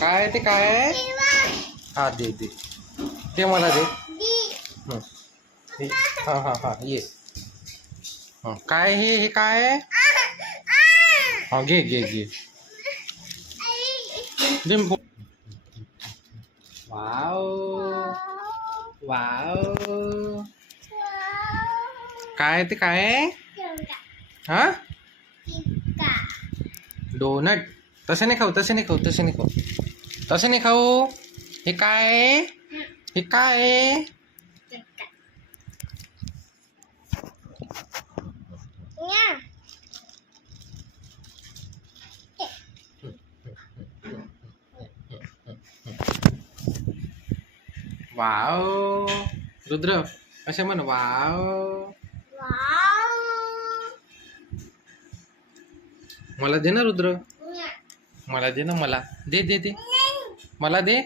काय ते काय आहे? हा दे दे ते मला दे. हा हा हा ये. काय हे काय आहे? हा घे घे घे. लिंबू. Wow wow. काय ते काय आहे? हा डोनट. तसे नाही खाऊ तसे नाही खाऊ तसे नाही खाऊ तसे नाही खाऊ. हे काय आहे? हे काय आहे? वाव. रुद्र असे म्हण वाव. मला दे ना रुद्र. मला दे ना मला दे दे दे मला दे.